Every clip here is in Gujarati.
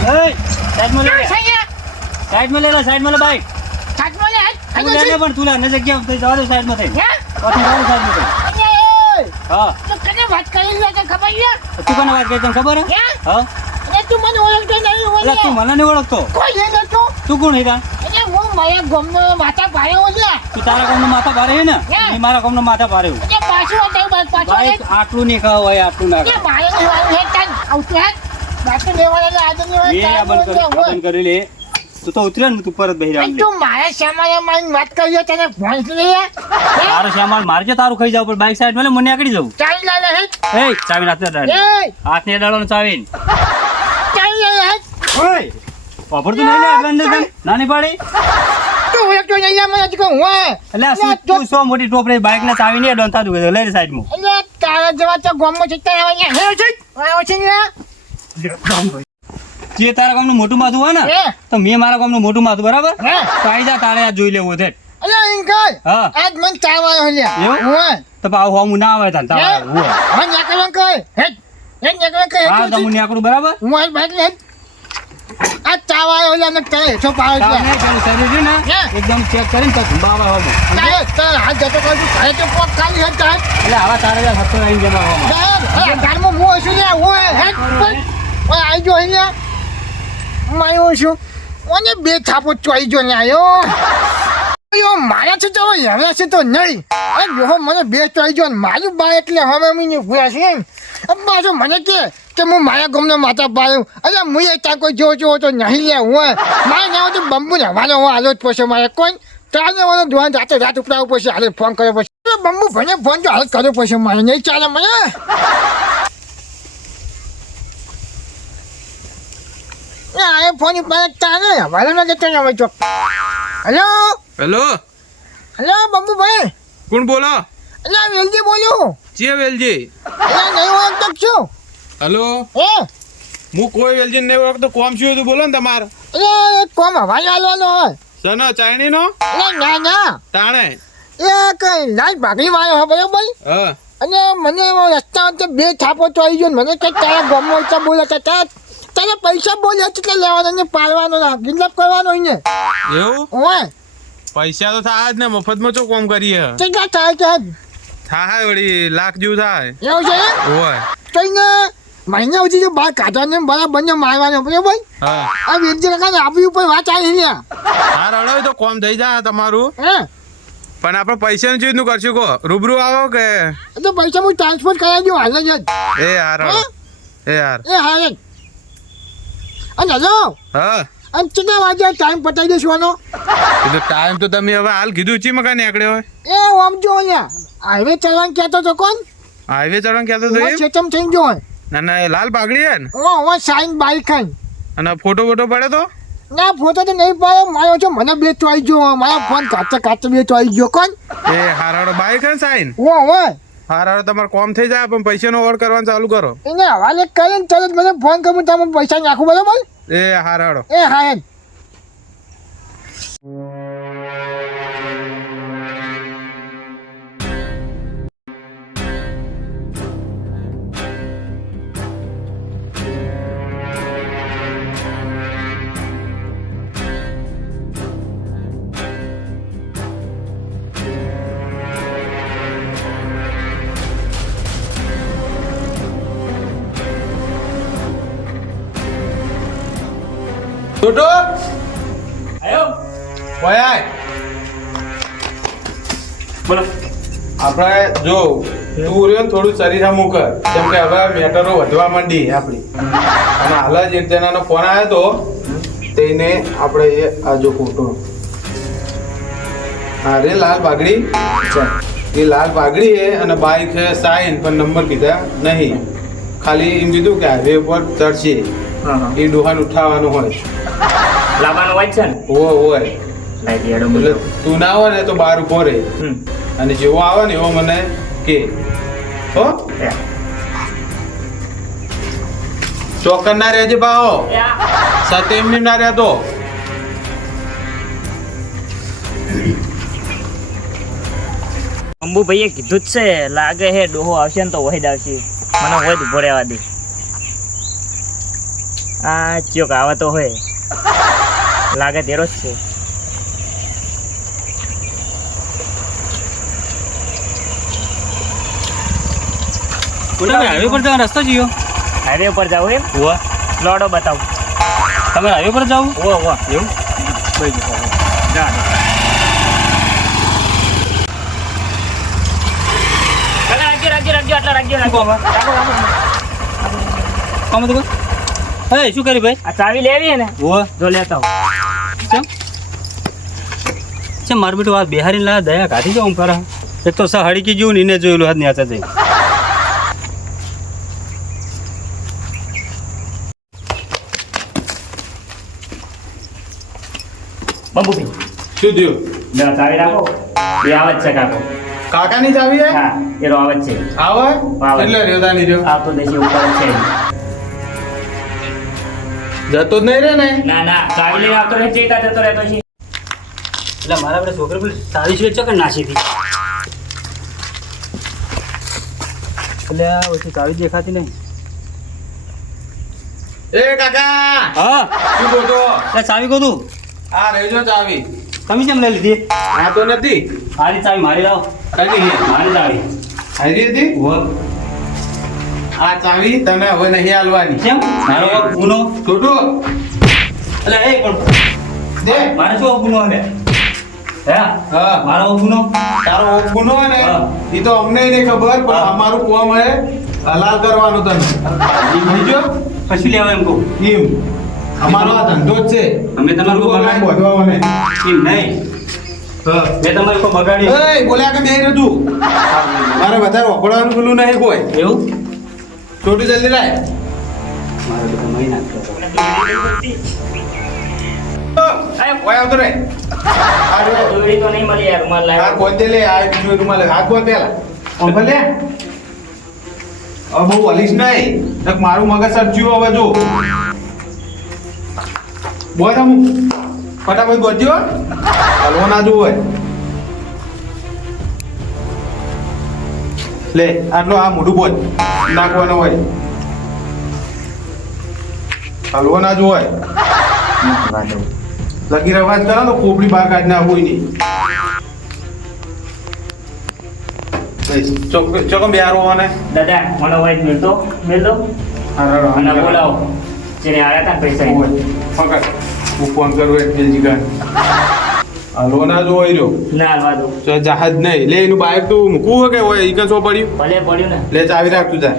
સાઈડ માં લે સાઈડ માં લે બાઈક તું લે પણ તું લે ને જગ્યા થઈ જવા દે સાઈડ માં થઈ પાછું જવા સાઈડ માં થઈ હા તો કને વાત કરી લે કે ખબર છે તું કોને વાત કરી તને ખબર હે હા અરે તું મને ઓળખતો નહીં એટલે તું મને નહીં ઓળખતો કોઈ નહીં તો તું કોણ હીરા અરે હું મારા ગામનો માથા ભાળ્યો છે તું તારા ગામનો માથા ભારે હે ને એ મારા ગામનો માથા ભારે હું અરે પાછું હતું પાછું બાઈક આટલું નહીં ખાવ હોય આટલું ના અરે મારે લેવાનું હે તાન આવતું હે બાકી લેવાના આદમી હોય એ આ બંધ કરી લે તું તો ઉતર્યા ને તું પરત બહી રહ્યા તું મારા સામાન્ય મારી વાત કરીએ તને ફોન લે તારો સામાન મારજે તારું ખાઈ જાવ પણ બાઈક સાઈડ માં લે મને આકડી જવું ચાઈ લે હે એ ચાવી નાખતે દાડી હાથ ને દાડો ચાવીન ચાઈ લે હે ઓય ઓફર તો નહીં લે એટલે અંદર નાની પાડી તું ઓળખતો નહીં મને જ કહું હોય એટલે તું સો મોટી ટોપરી બાઈક ને ચાવી ને ડોન થાતું લે રે સાઈડ માં એટલે તારા જેવા તો ગામમાં ચિત્તા આવવા હે છે આવો છે ને જે તારા ગામનું મોટું માથું હોય ને તો મેં મારા ગામનું મોટું માથું બરાબર તો આઈ જા તારે આ જોઈ લેવું છે અલે ઇનકલ હા આજ મન ચાવાયો હે એવું હોય તો પાવ હોમ ના આવે તાન તારે હોય હા નકલન કઈ હે નકલન કઈ હા તો હું નીકળું બરાબર હું આ બાઈક લે આ ચાવાયો હે ને તને છો પાવ છે તારે તારું શરીર ને એકદમ ચેક કરીને તો ધુંબાવા હોમ તારે તારે હાથ જતો કરું તારે તો પોક ખાલી હે તાર એટલે આવા તારે હત્તો આવીને જમા હોમ તાર ગામમાં હું છું ને હોય હે ઓય આઈ જો હે માયો છું ઓને બે થાપો ચોઈ જો ને આયો યો મારા છે તો હવે છે તો નહીં અરે જો મને બે ચોઈ જો મારું બા એટલે હવે મીને ભૂયા છે અબ્બા જો મને કે હું મારા ગમને માતા પાડ્યું અરે હું એ ત્યાં કોઈ જો તો નહીં લે હું મારે ના તો બંબુ ને હવાનો હું હાલો જ પછી મારે કોઈ તાને મને ધોવાન રાતે રાત ઉપડાવું પછી હાલે ફોન કર્યો પછી બંબુ ભણે ફોન તો હાલ કર્યો પછી મારે નહીં ચાલે મને આ ફોન ઉપર તાને હવાલો ન જતો ને ચોક હેલો હેલો હેલો બંબુ ભાઈ કોણ બોલો અલા વેલજી બોલ્યો ચિયા વેલજી અલા નહીં ઓળખતો છું હેલો એ હું કોઈ વેલજી નહીં ઓળખતો કોમ શું હતું બોલો ને તમારે અલા કોમ હવાલો હાલવાનો હોય સનો ચાઇની નો અલા ના ના તાણે એ કઈ લાલ ભાગલી વાળો હે બરોબર હા અને મને રસ્તા વચ્ચે બે થાપો તો આવી ગયો મને કઈ તારા ગામમાં ઉચા બોલે તારા પૈસા બોલે એટલે લેવાનો ને પાડવાનો ના ગિલ્લપ કરવાનો ને એવું ઓય પૈસા તો થાય જ ને મફતમાં શું કોમ કરીએ કેટલા થાય કે થાય વળી લાખ જેવું થાય એવું છે હોય કઈ ને મહિના સુધી જો બહાર કાઢવાને બરાબર ને મારવાનો બરાબર હા આ વીરજી કાકા આપણી ઉપર વાત આવી ને હા રડાવ તો કોમ થઈ જાય તમારું હે પણ આપણે પૈસાનું ચીજનું કરશું કહો રૂબરૂ આવો કે તો પૈસા હું ટ્રાન્સફર કરાવી દઉં હાલ જ એ યાર એ યાર એ હા અને હલો હા અને કેટલા વાગે ટાઈમ પતાવી દઈશું આનો કીધું ટાઈમ તો તમે હવે હાલ કીધું ચી મકા નીકળ્યો હોય એ આમ જો ને હાઈવે ચલાવવાનું કહેતો તો કોણ હાઈવે ચડવાનું કહેતો હતો એમ ચેતમ થઈ ગયો ના ના એ લાલ પાઘડી હે ને ઓ સાઈન બાઈક ખાઈ અને ફોટો બોટો પડે તો ના ફોટો તો નહીં પાડ્યો મારો છો મને બે તો આવી ગયો મારા ફોન કાચે બે તો આવી ગયો કોણ એ હારાડો બાઈક હે સાઈન ઓ હારાડો તમારે કોમ થઈ જાય પણ પૈસાનો ઓવર કરવાનું ચાલુ કરો એને હવાલે કરીને તરત મને ફોન કરું તમે પૈસા નાખું બરાબર એ હારાડો એ હા છોટો આયો ઓય બોલો આપણે જો તું રહ્યો ને થોડું શરીર આમ કર કેમ કે હવે મેટરો વધવા માંડી આપણી અને હાલ જ એક જણાનો ફોન આવ્યો તો તેને આપણે એ આ જો ફોટો હા રે લાલ પાઘડી એ લાલ પાઘડી હે અને બાઈક હે સાઈન પણ નંબર કીધા નહીં ખાલી એમ કીધું કે હાઈવે ઉપર ચડશે એ ડોહાન ઉઠાવવાનું હોય લાવવાનો હોય છે ને હોય એટલે તું ના હોય ને તો બહાર ઉભો રહે અને જેવો આવે ને એવો મને કે હો ચોકન ના રહેજે બાઓ સાથે એમને ના રહેતો અંબુ ભાઈએ કીધું જ છે લાગે હે ડોહો આવશે ને તો વહીદ આવશે મને વહીદ ઉભો રહેવા દે આ ચોક આવે તો હોય લાગે તેરો જ છે. મોટા ભાઈ હાઈવે પર જવાનો રસ્તો જોયો? હાઈવે ઉપર જાવ એમ હોવા લોડો બતાવું. તમે હાઈવે પર જાવ ઓ એવું કઈ જતા જા રાખજો આટલા રાખજો. કામ તો હે શું કરી ભાઈ? આ ચાવી લેવી હે ને હોવા જો લેતા હું. છે મારું બેટું આ બિહારી લા દયા કાઢી જાઉં પર એક તો સા હળકી ગયું ને એને જોયેલું હાથ ન્યાચા જઈ બંબુભાઈ શું થયું? લે ચાવી રાખો. એ આવે જ છે કાકો. કાકાની ચાવી હે? હા એરો આવે જ છે. આવે આવે. એટલે રેતાની રહ્યો આ તો દેશી ઉપર જ છે. જતો જ નહીં રે ને. ના ચાવી લઈને આવતો રહે ચેતા જતો રહેતો છે. એટલે મારા આપણે છોકરી પેલી સારી છે ચકર નાસી હતી એટલે આ ઓછી ચાવી દેખાતી નહીં. એ કાકા હા શું બોલતો? એટલે ચાવી કહું આ રહી જો ચાવી. તમે કેમ લઈ લીધી? આ તો નથી. મારી ચાવી મારી લાવો. કઈ નહીં મારી ચાવી હારી હતી. હોવા આ ચાવી તમે હવે નહીં હાલવાની. કેમ મારો ગુનો છોટું એટલે એ પણ દે. મારે શું ગુનો હવે હે હા. મારો ગુનો તારો ગુનો હે ને હા. એ તો અમને નહીં ખબર પણ હા. અમારું કોમ હે હલાલ કરવાનું તને. સમજો? પછી લેવા એમ કહું એમ અમારો આ ધંધો જ છે. અમે તમારું કોઈ કાંઈ બગાડ બોધવા મને. એમ નહીં હા. મેં તમારી કોઈ બગાડી એય, બોલ્યા કે બેહી રહેતું. મારે વધારે વખોડવાનું પેલું નહીં કોઈ. એવું છોટું જલ્દી લાય. મારે બધા મહિના ઓય આવતો રે. આ જો. દોરી તો નહીં મળી યાર રૂમાલ આ લાવ્યો. ગોતે લે આ બીજો રૂમાલ લે. હાથ ગોત પેલા. આમ ભલે. હવે બહુ હલીશ નહીં. નક મારું મગજ સરચ્યું હવે જો. બોલ તમ ફટાફટ ગોતજો. હલવો ના જોવે. લે આટલો આ મોઢું બોલ નાખવાનો હોય. હલવો ના જોવે. લગી રવાજ કરો તો ખોપડી બહાર કાઢી નાખવું નહીં. ચોકમ બિહારો ને દાદા મને હોય મેલ દો અને બોલાવો જેને આવ્યા હતા ને પૈસા એ. પકડ હું ફોન કરું એટલે જીગા હલવો ના જો હોય રહ્યો ના હાલવા દો. તો જહાજ નહીં લે એનું બાઇક તું મૂકવું હોય કે હોય ઈ શું પડ્યું ભલે પડ્યું ને. લે ચાવી રાખ તું જા.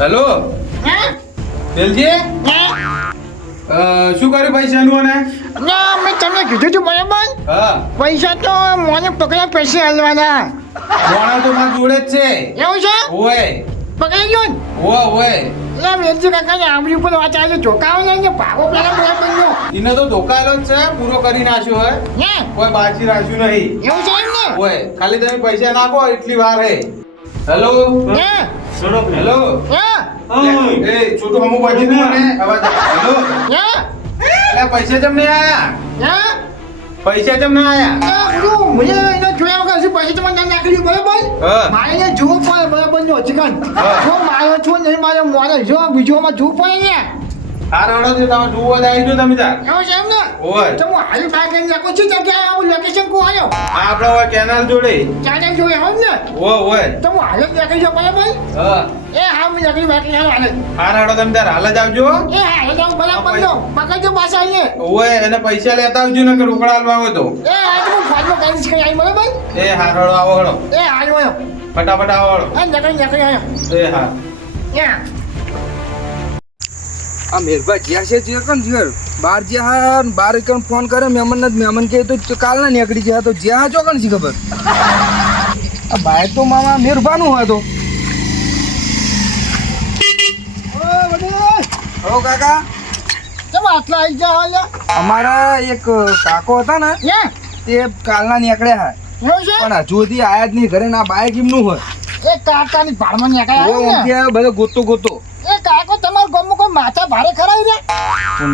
હેલો વેલજી શું કર્યું પૈસાનું અને ના મેં તમને કીધું હતું બરાબર હા પૈસા તો મને પકડ્યા પૈસે હાલવાના મોણા તો મારા જોડે જ છે એવું છે ઓય પકડી ગયો ને ઓય ઓય એટલે વેલજી કાકાને આંબલી ઉપર વાત આવે ચોકાવો નહીં ને ભાગો પેલા બરાબર નો એને તો ધોકાયેલો જ છે પૂરો કરી નાખ્યો હે હે કોઈ બાકી રાખ્યું નહીં એવું છે એમ ને ઓય ખાલી તમે પૈસા નાખો એટલી વાર હે હેલો હે છોડો હેલો હે એ છોટું હમું બાજી ને અવાજ હેલો હે એટલે પૈસા જમ નહીં આયા હે પૈસા જમ ના આયા મને એને જોયા વગર હજી પછી તમને ના નાખી બરાબર હા. મારે એને જોવું પડે બરાબર નો ચિકન હા. જો મારો છો નહીં મારો મોરે જો બીજોમાં જોવું પડે ને આ રડો છે તમે જુઓ આવી ગયો તમે તાર એવું છે એમ ને ઓય તો હું હાલ બાઈક લઈને નાખું છું જગ્યાએ આવું લોકેશન કો આવ્યો આ આપણા ઓય કેનાલ જોડે ચાલે જોઈએ હોમ ને ઓય તો હું હાલ જ નાખી જાઉં બરાબર હા એ હા હું નાખી બાઈક લઈને હાલ આ રડો તમે તાર હાલ જ આવજો એ હાલ જાઉં બરાબર નો પકડજો પાછા અહીંયા ઓય એને પૈસા લેતા આવજો ને કે રોકડા હાલવા હોય તો એ હા તો હું ફોનમાં કહીશ કે આવી બરાબર એ હા રડો આવો હળો એ હાલ હોય ફટાફટ આવો હળો એ નાખી આવ્યો એ હા યા આ મેઘભાઈ જ્યાં છે જે કણ ઘર બાર જ્યાં બાર એકણ ફોન કરે મહેમાન જ મહેમાન કહે તો કાલ ના નીકળી જાય તો જ્યાં છો કણ છે ખબર આ બાઈક તો મામા મેરભાનું હોય તો હલો કાકા કેમ આટલા આવી ગયા હાલ અમારા એક કાકો હતા ને યા તે કાલના નીકળ્યા એવું છે પણ હજુ સુધી આયા જ નહીં ઘરે ના બાઈક એમનું હોય એ કાકાની ભાડમાં નીકળ્યા એમ કે બધો ગોતો ગોતો એ કાકો તમારા ગામમાં કોઈ માથા ભારે ખરાઈ રે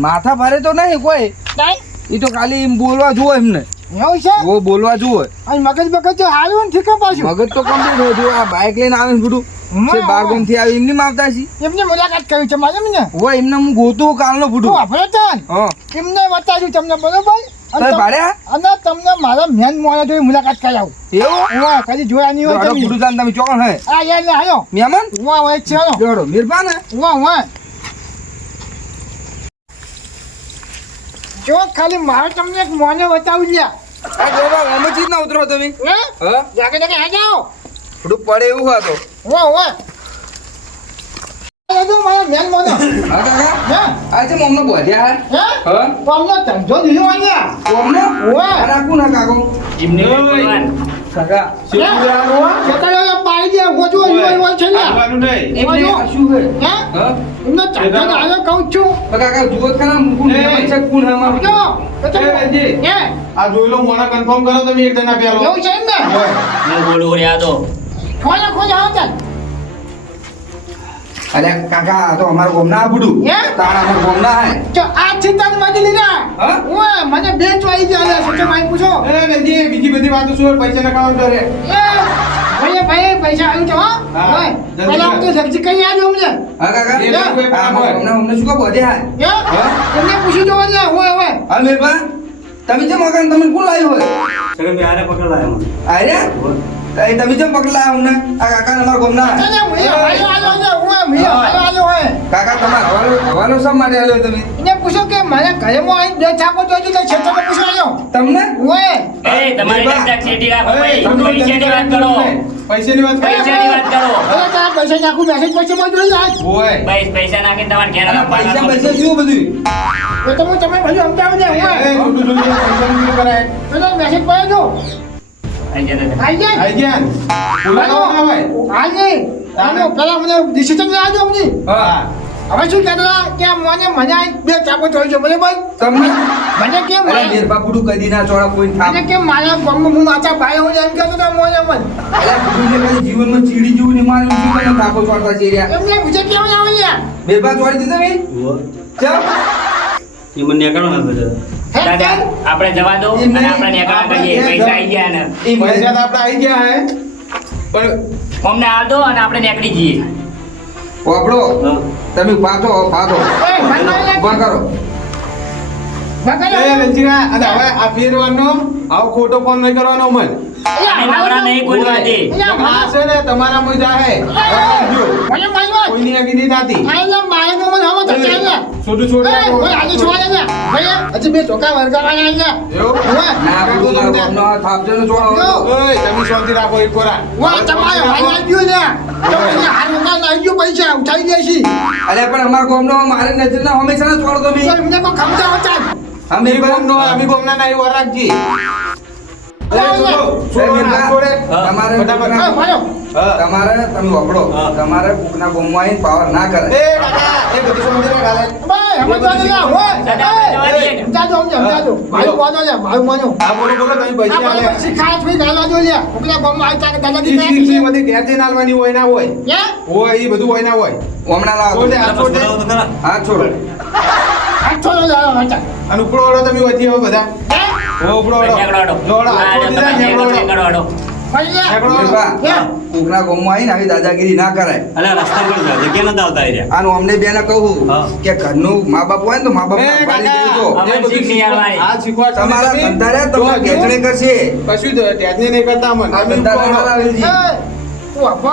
માથા ભારે તો નહીં કોઈ નહીં એ તો ખાલી એમ બોલવા જુઓ એમને એવું છે વો બોલવા જુઓ અને મગજ બગજ તો હારું ને ઠીક પાછું મગજ તો કમ્પ્લીટ હોય જો આ બાઇક લઈને આવે ને બધું હા, છે બાર ગામથી આવી એમની માવતા છે એમને મુલાકાત કરી છે મારે ને વો એમને હું ગોતું કાલનો હું બધું વાપરે છે હા એમને બતાવ્યું તમને બરોબર અને તો ભાડ્યા અને તમને મારા મેન મોયા જોઈ મુલાકાત કરાવું એવું વાહ કદી જોયા નહીં હોય જોડો તમે. બધું જાણ તમે ચોકણ હે આ યાર ને આયો મહેમાન વાહ વાહ ચાલો જોડો મિરબાન હે વાહ વાહ જો ખાલી મારે તમને એક મોને બતાવું લ્યા આ જોડો અમે ચીજ ના ઉતરો તમે હે હા જાગે જાગે હે જાઓ થોડું પડે એવું હતો વાહ વાહ આ જો મારા મેન મોનો હા કાકા હે આ છે મમ્મી બોધ્યા હે હે હા તમને ધંધો દીધો અહીંયા કોમને ઓય. આ રાખું ના કાકો એમને બોલવાનું. કાકા ખેતરો પાઈ દે ગોજો ઓય છે ને આવવાનું નહીં. એમને આ શું હે હે હા એમને ધંધો આવ્યો કહું છું તો કાકા જુઓ ખરા મુકું એ. છે કોણ હે મારું જો એ વેલજી, હે આ જોઈ લો મોના કન્ફર્મ કરો તમે એક જણા પેલો એવું છે ને હું બોલું રહ્યા તો ખોલે ખોલે આવો ચાલ અરે કાકા આ તો અમારું ગોમ ના બુડું હે? તાણ અમારું ગોમ ના હે જો આ ચિંતાને માજી લીધા હા? ઓય મને બે ચોઈ ગયા સચો માઈ પૂછો એ વેલજી, બીજી બધી વાતો શું પૈસા ના કાઉન્ટર રે એ ભાઈ પૈસા આવ્યું છે હો હા, ઓય જલ્દી પેલા કર. તો સબ્જી કઈ આજો અમને હા કાકા એ લોકો કોઈ આ કામ હોય. અમને શું કો બોધ્યા હે હે હા? એમને પૂછી જો ને ઓય ઓય હા મેરબા તમે જેમ મકાન તમે કોણ લાવ્યું હોય સગન ભાઈ આને પકડ લાયા મને. આર્યા એ તમે જેમ પકડલા અમને આ કાકા અમારા ગોમ ના હે ચાલે આયો આયો આયો ઓય મી આયો આયો ઓય કાકા તમારો હવાલો શા માટે આલ્યો તમે એને પૂછો કે મારા ઘરે માં આવીને બે છાપો જોઈ તો છેતરમાં પૂછો આયો તમને ઓય એ તમારી મેરબા. રીતે છેટી રાખો ભાઈ તમે પૈસાની વાત કરો પૈસાની વાત કરો. પૈસાની વાત કરો અરે તારા પૈસા નાખું મેસેજ પછી બોલ જોઈ જાય ઓય. પૈસા નાખીને તમારે ઘેર અને આપવાના પૈસા છો. શું બધું એ તો હું તમે ભલે સમજાવું ને એ, ઓય જુઠું જુઠું પૈસાનું શું કરાય? પેલો મેસેજ પડ્યો જો આઈ જતા હતા. આઈ જાય આઈ ગયા ને? બોલાવો ના હોય. હાલ નહીં આનો પેલા મને ડિસિઝન લેવા દો અમને હા. હવે શું કહેતા કે મને આ બે ચાપો જોઈ છે બરાબર તમને મને કેમ અરે મેરબા બુડું કદી ના ચોળા કોઈ થાપ મને કેમ મારા ગામમાં હું માતા ભાઈ હું એમ કહેતો તો મોને મન અરે બુડું જે કદી જીવનમાં ચીડી જેવું નહીં માર્યું શું મને થાપો ચોળતા છે રહ્યા એમને પૂછે કેમ આવે લ્યા મેરબા ચોળી દીધા મેં ઉવ્વ. ચાલ એ મને નીકળો ના બધા. હે દાદા ચાલ. આપણે જવા દો એમને અને આપણે નેકળા કરીએ આપણે પૈસા આવી ગયા ને એ પૈસા તો આપણે આઈ ગયા હે પણ અમને હાલ દો અને આપણે નીકળી જઈએ વાપડો હા. તમે પાતો પાતો એ, મને ઉભા કરો વગર એ વેલજીરા, અને હવે આ ફેરવાનો આવો ખોટો ફોન નહીં કરવાનો મન અમે નવરા નહીં બોલવા દે આ છે ને તમારા મજા હે જો, મને મારવા કોઈની આગી નહીં થતી આયલા મારે નો મને હવે તો ચાલ ને છોટું છોટું એ ઓય આજે છોડા ને ભૈયા હજી બે ટોકા વર્ગાવાના અહીંયા એવું? ઓય ના બુડું મારો ગામનો આ થાપજો ને ચોળો ઓય, તમે શાંતિ રાખો એક વાર ઓય તમારે હાલ ગયો ને તો મને હાર વગર લાવી ગયો પૈસા ઉઠાઈ દેશી અરે પણ અમારા ગામનો મારે નજર ના હંમેશા ના ચોળો તમે તો એમને કોઈ ખમતા હતા અમે અમે ગોમનો અમે ગોમના નહીં વાર રાખજી અરે છોડો, એ છોડો, મેરબા, હાથ છોડે. તમારે ફટાફટ. હા ભાયો હા. તમારે તમે વાપરો હા. તમારે કોકના ગામમાં આવીને પાવર ના કરે એ કાકા, એ બધી શાંતિ રાખ હાલે. ભાઈ અમે તો નહીં હોય દાદા, આપણે જવા દઈએ ને. જાજો અમને જાજો મારું કોનો લે મારું માનો આ બોલો બોલો તમે આ પૈસા ભાઈ આલે. શીખાય થોડી ગાલા જો લે ઉપલા ગામમાં આવતા કે દાદાજી ઈ શીખ શીખ બધી ઘેર જઈને આલવાની હોય ના હોય હે હોય ઈ બધું હોય ના હોય હમણાં લાવો છોડે, હાથ છોડે. બોલાવો તો ખરા. હા છોડો આ છોડો લાવો હતા અને ઉપડો વાળો તમે વચ્ચે આવો બધા હે ઓ ઉપડો વાળો નેકળો હાડો. જોડો, હાથ હા, છોડી તમે દીધા, નેકળો નેકળો વાળો. હાડો. ભાઈ નેકળો વાળો. મેરબા, હે કોકના ગામમાં આવીને આવી દાદાગીરી ના કરાય અલા, રસ્તા પર જા, જગ્યા નતા આવતા એ રહ્યા. આનું અમને બેને કહું હા. કે ઘરનું મા બાપ હોય ને તો મા બાપ એ કાકા, અમે એ બધું શીખી શીખવા- આવવાની. આ શીખવા તમે તમારા તમે- ધંધા રહ્યા તમને જો, ગેચણે કરશે કશું જ ટેજને નહીં કરતા મન આ તમે ધંધા ઉપડો. ના લાવેલજી. તું અફર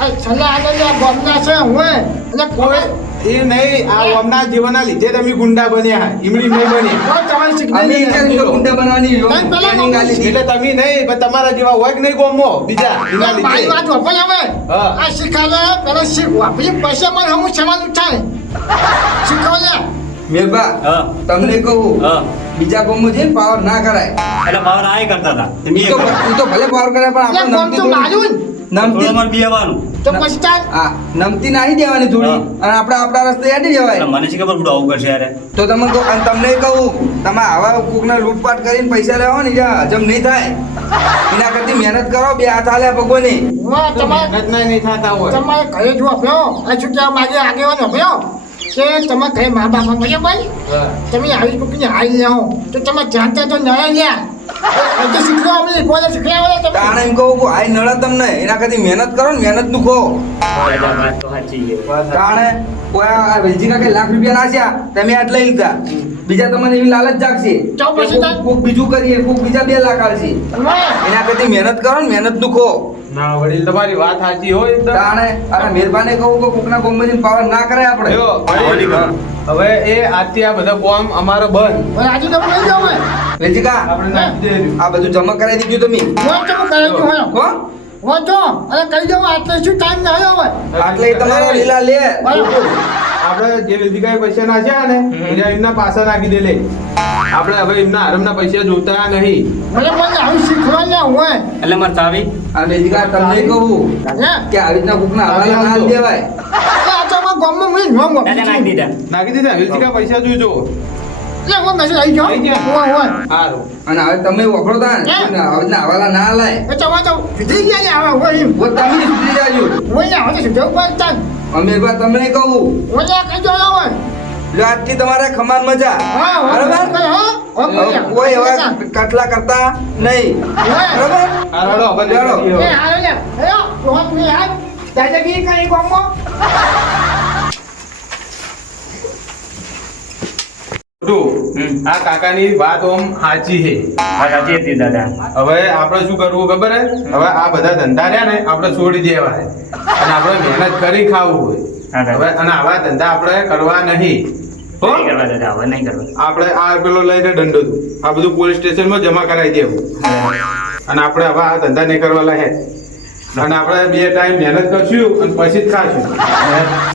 આ છલ્લા આગળ ગામના છે હું એટલે કોઈ એ નહીં આ અમના જીવનના લીધે તમે ગુંડા બન્યા ઈમડી નહીં બની કોઈ તમારી શીખ અમે નહીં વિચાર્યું કે ગુંડા બનાવવાની નહીં, પેલા planning આલી હતી. એટલે તમે નહીં પણ તમારા જેવા હોય કે નહીં ગોમો બીજા એના મારી લીધે વાત વપન આવે હા. આ શીખાલે પેલા શીખ વાપરી પૈસા માં હમું સમાન ઉઠાય શીખો લે મેરબા, હા. તમને કહું હા. બીજા ગામમાં જઈને પાવર ના કરાય એટલે પાવર આય કરતા હતા. એ ઈ મેં તો કર્યું. ઈ તો ભલે પાવર કરે પણ એટલે આપણે કોમ તો મારું નમતી થોડું અમારે બેહવાનું. તો પછી તાર હા નમતી નાહી દેવાની થોડી હા. અને આપણે આપણા રસ્તે હેડી એટલે જવાય મને શી ખબર બુડો આવું કરશે યાર. તો તમે કહો અને તમને કહું તમે આવા કોકને લૂંટપાટ કરીને પૈસા લેવા ને જ્યાં હજમ નહીં થાય એના કરતી મહેનત કરો બે હાથ હાલ્યા ભગવાને વાહ તમારે મહેનતના નહીં થતા હોય તમારે ઘરે જો અભ્યો આ શું કહેવા માગે આગેવાન અભ્યો કે તમે ઘરે મા બાપ બરાબર હા. તમે આવી કોકની હાઈ લેવો તો તમે જાણતા તો ન લ્યા આજે શીખલો અમે કોલેજ શીખવાડે તમે તાણે એમ કહું કે આઈ નળે તમને એના કરતી મહેનત કરો ને મહેનત નું ખો દાદા વાત તો સાચી છે તાણે કોઈ આ વેલજી કાકે લાખ રૂપિયા નાખ્યા તમે આટ લઈ લીધા બીજા તમને એવી લાલચ જાગશે ચાલ પછી તાર. કોક બીજું કરીએ કોક બીજા 2 લાખ આલશે એના કરતી મહેનત કરો ને મહેનત નું ખો ના વડીલ તમારી વાત સાચી હોય એકદમ. તાણે અરે મહેરબાની કહું કે કોકના કોમ્બેની પાવર ના કરે આપણે જો, વડીલ, હવે એ આજથી આ બધા કોમ અમારો બંધ આજે તમે લઈ જાઓ હવે વેલજીકા આપણે નાખી દેજો. આ બધું જમા કરાવી દીધું તમે હું તમે કરે છો હોય હો વાંચો અને કહી દઉં આટલે શું ટાઈમ ના આવ્યો હોય આટલે ઈ તમારો લીલા લે આપણે જે વેદિકાએ પૈસા નાખ્યા ને બીજા એમના પાછા નાખી દે લે. આપણે હવે એમના આરામના પૈસા જોતા નહીં. મને મને આવું શીખવાડ્યા હોય એટલે મારે ચાવી આ વેલજીકા તમને કહું હે કે આવી રીતના કોકના હવાલા ના દેવાય આ તો અમારા ગામમાં મને નોમ દાદા નાખી દીધા નાખી દીધા વેદિકા પૈસા જોજો. લે હું મેસેજ આવી ગયો આવી ગયા? હોય હોય સારું. અને હવે તમે વખરો તા ને હે? આવી રીતના હવાલા ના લાય એ તો વાંચો થઈ ગયા ને આવા હોય એમ વો તમે સુધરી જાજો હોય ને હવે શું જવું પડે તાન અમીરબા તમને કહું ઓલે કહી દો હોય જો આજથી તમારે ખમાન મજા હા બરાબર હા હવે કોઈ હવે કટલા કરતા નહીં બરાબર આ રડો, હવે રડો. લેજો. એ હાલો લે હેલો રોહન ની હાલ દાદાગીરી કરી ગામમાં જો, આ કાકાની વાત ઓમ સાચી છે. વાત સાચી હતી દાદા હવે આપણે શું કરવું ખબર હે? હવે આ બધા ધંધા રહ્યા ને આપણે છોડી દેવા હે. અને આપણે મહેનત કરી ખાવું હોય. હા, દાદા. હવે અને આવા ધંધા આપણે કરવા નહીં. હો? નહીં કરવા દાદા હવે નહીં કરવા આપણે આ પેલો લઈને દંડો આ બધું પોલીસ સ્ટેશનમાં જમા કરાવી દેવું. અને આપણે હવે આ ધંધા નહીં કરવા લાયક. અને આપણે 2 ટાઈમ મહેનત કરશું અને પછી જ ખાશું. હા